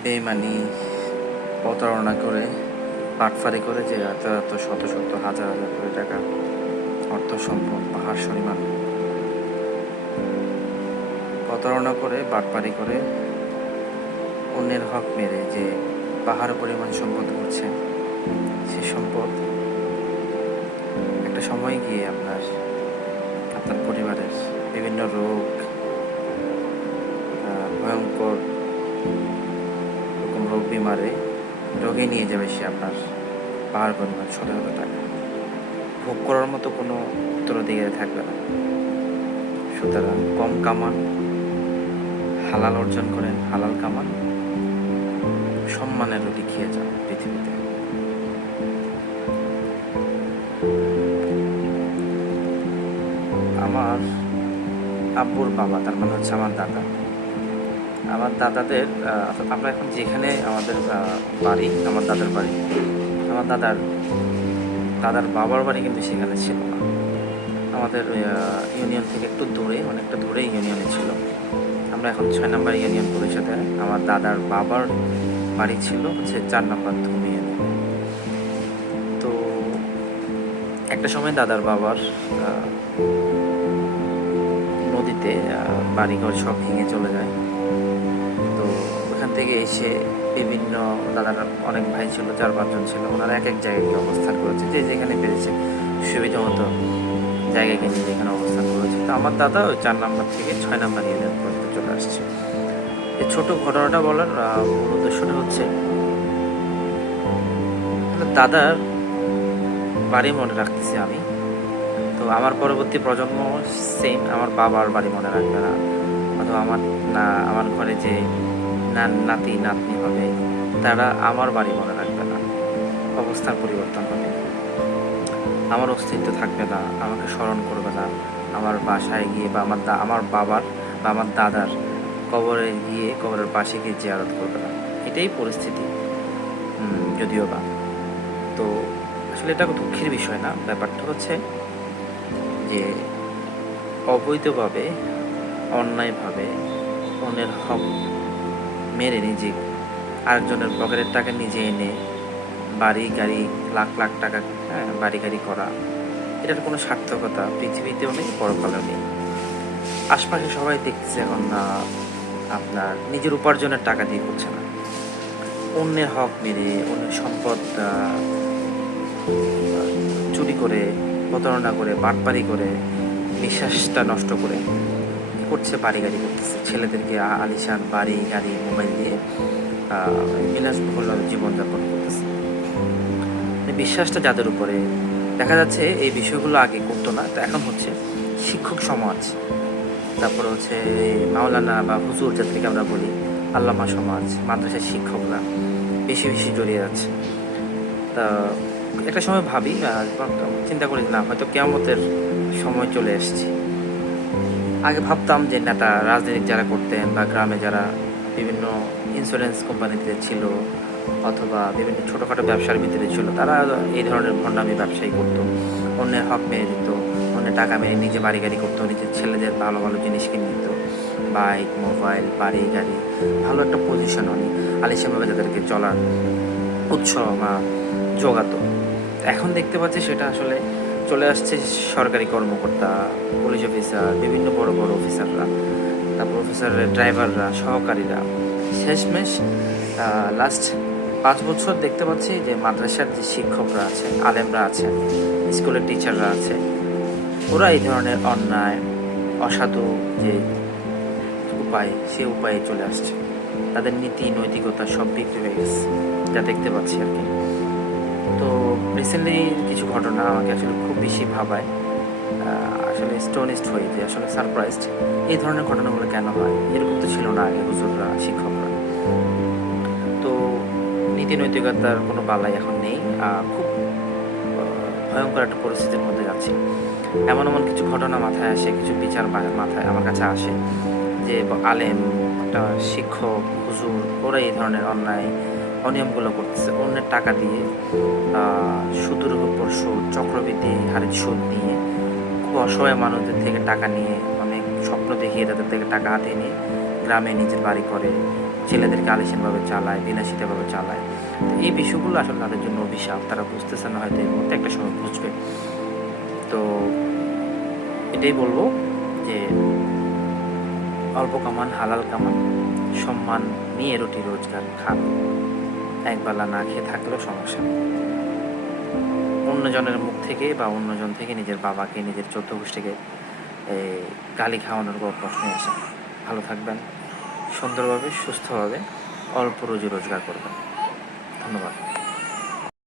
বেইমানি, প্রতারণা করে, বাটফারি করে যে এত এত শত শত হাজার হাজার কোটি টাকা অর্থ সম্পদ পাহাড় সরিমাণ প্রতারণা করে, বাটপারি করে, অন্যের হক মেরে যে পাহাড় পরিমাণ সম্পদ করছে, সে সম্পদ একটা সময় গিয়ে আপনার পরিবারের বিভিন্ন রোগ, ভয়ঙ্কর রকম রোগ বিমারে রোগে নিয়ে যাবে সে আপনার পাহাড় পরিমাণ শত শত টাকা। ভোগ করার মতো কোনো উত্তরাধিকারী থাকবে না। সুতরাং কম কামান, হালাল অর্জন করেন, হালাল কামান, সম্মানের রুটি খেয়ে যান পৃথিবীতে। আমার আব্বুর বাবা, তার মানে হচ্ছে আমার দাদা, আমার দাদাদের আমরা এখন যেখানে আমাদের বাড়ি, আমার দাদার বাড়ি, আমার দাদার বাবার বাড়ি কিন্তু সেখানে ছিল না। আমাদের ইউনিয়ন থেকে একটু দূরে, অনেকটা দূরে ইউনিয়নে ছিল। আমরা এখন 6 নম্বর ইউনিয়ন পরিষদে। আমার দাদার বাবার বাড়ি ছিল হচ্ছে 4 নম্বর ধুম ইউনিয়নে। তো একটা সময় দাদার বাবার নদীতে বাড়িঘর সব ভেঙে চলে যায়। তো ওখান থেকে এসে বিভিন্ন দাদার অনেক ভাই ছিল, 4-5 জন ছিল, ওনারা এক এক জায়গায় গিয়ে অবস্থান করেছে, যে যেখানে পেরেছে সুবিধা মতো জায়গায় কিনে যেখানে অবস্থান করেছে। তো আমার দাদা ওই 4 নম্বর থেকে 6 নম্বর ইউনিয়ন পর্যন্ত চলে আসছে। এই ছোট ঘটনাটা বলার মূল উদ্দেশ্যটা হচ্ছে দাদার বাড়ি মনে রাখতেছি আমি। তো আমার পরবর্তী প্রজন্ম সেম আমার বাবার বাড়ি মনে রাখবে না, অথবা আমার ঘরে যে নাতি নাতনি হবে তারা আমার বাড়ি মনে রাখবে না। অবস্থার পরিবর্তন হবে, আমার অস্তিত্ব থাকবে না, আমাকে স্মরণ করবে না। আমার বাসায় গিয়ে বা আমার বাবার বা আমার দাদার কবরে গিয়ে, কবরের পাশে গিয়ে জিয়ারত করবে না। এটাই পরিস্থিতি, যদিও বা। তো আসলে এটা দুঃখের বিষয় না। ব্যাপারটা হচ্ছে যে অবৈধভাবে, অন্যায়ভাবে অন্যের হক মেরে নিজে আরেকজনের পকেটের টাকা নিজে এনে বাড়ি গাড়ি, লাখ লাখ টাকা, বাড়ি গাড়ি করা, এটার কোনো সার্থকতা পৃথিবীতেও নেই, পরকালেও নেই। আশপাশে সবাই দেখতেছে এখন আপনার নিজের উপার্জনের টাকা দিয়ে করছে না, অন্যের হক মেরে, অন্যের সম্পদ চুরি করে, প্রতারণা করে, বাটপারি করে, বিশ্বাসটা নষ্ট করে কী করছে, বাড়ি গাড়ি করতেছে। ছেলেদেরকে আলিশান বাড়ি গাড়ি মোবাইল দিয়ে বিলাসবহুল জীবনযাপন করতেছে। বিশ্বাসটা যাদের উপরে, দেখা যাচ্ছে এই বিষয়গুলো আগে করতো না, তো এখন হচ্ছে শিক্ষক সমাজ, তারপরে হচ্ছে মাওলানা বা হুজুর যাদেরকে আমরা বলি, আল্লামা সমাজ, মাদ্রাসার শিক্ষকরা বেশি বেশি জড়িয়ে যাচ্ছে। তা একটা সময় ভাবি, চিন্তা করি না, হয়তো কিয়ামতের সময় চলে এসেছে। আগে ভাবতাম যে নেতা, রাজনীতি যারা করতেন বা গ্রামে যারা বিভিন্ন ইন্স্যুরেন্স কোম্পানিতে ছিল অথবা বিভিন্ন ছোটোখাটো ব্যবসার ভিতরে ছিল, তারা এই ধরনের ভণ্ডামি ব্যবসায়ী করতো, অন্যের হক মেরে দিত, অন্যের টাকা মেরে নিজে বাড়ি গাড়ি করতো, নিজের ছেলেদের ভালো ভালো জিনিস কিনে দিত, বাইক, মোবাইল, বাড়ি গাড়ি, ভালো একটা পজিশন আলিশানভাবে তাদেরকে চলার উৎসাহ বা জোগাতো। এখন দেখতে পাচ্ছি সেটা আসলে চলে আসছে সরকারি কর্মকর্তা, পুলিশ অফিসার, বিভিন্ন বড় বড় অফিসাররা, তারপর অফিসারের ড্রাইভাররা, সহকারীরা। শেষমেশ লাস্ট 5 বছর দেখতে পাচ্ছি যে মাদ্রাসার যে শিক্ষকরা আছে, আলেমরা আছে, স্কুলের টিচাররা আছে, ওরা এই ধরনের অন্যায়, অসাধু যে উপায়, সে উপায়ে চলে আসছে। তাদের নীতি নৈতিকতা সব বিক্রি হয়ে গেছে, যা দেখতে পাচ্ছি আর কি। তো রিসেন্টলি কিছু ঘটনা আমাকে আসলে খুব বেশি ভাবায়, আসলে স্টোনিস্ট হয়ে যে আসলে সারপ্রাইজড, এই ধরনের ঘটনাগুলো কেন হয়, এরকম তো ছিল না আগে হুজুররা, শিক্ষকরা। তো নীতি নৈতিকতার কোনো বালাই এখন নেই, খুব ভয়ঙ্কর একটা পরিস্থিতির মধ্যে যাচ্ছি। এমন এমন কিছু ঘটনা মাথায় আসে, কিছু বিচার মাথায় আমার কাছে আসে যে আলেম, একটা শিক্ষক, হুজুর, ওরা এই ধরনের অন্যায় অনিয়মগুলো করতেছে, অন্যের টাকা দিয়ে, সুদের উপর সুদ, চক্রবৃদ্ধি হারে সুদ নিয়ে, খুব অসহায় মানুষদের থেকে টাকা নিয়ে, অনেক স্বপ্ন দেখিয়ে তাদের থেকে টাকা হাতিয়ে নিয়ে গ্রামে নিজের বাড়ি করে, ছেলেদেরকে আলিশানভাবে চালায়, বিলাসিতাভাবে চালায়। তো এই বিষয়গুলো আসলে তাদের জন্য অভিশাপ। তারা বুঝতেছে না, হয়তো এর মধ্যে একটা সময় বুঝবে। তো এটাই বলবো যে অল্প কামান, হালাল কামান, সম্মান নিয়ে রুটি রোজগার খান। একবেলা না খেয়ে থাকলেও সমস্যা নেই। অন্যজনের মুখ থেকে বা অন্যজন থেকে নিজের বাবাকে, নিজের চৌদ্দ গোষ্ঠীকে গালি খাওয়ানোর কোনো প্রশ্নই আসে না। ভালো থাকবেন, সুন্দরভাবে সুস্থভাবে অল্প রুজি রোজগার করবেন। ধন্যবাদ।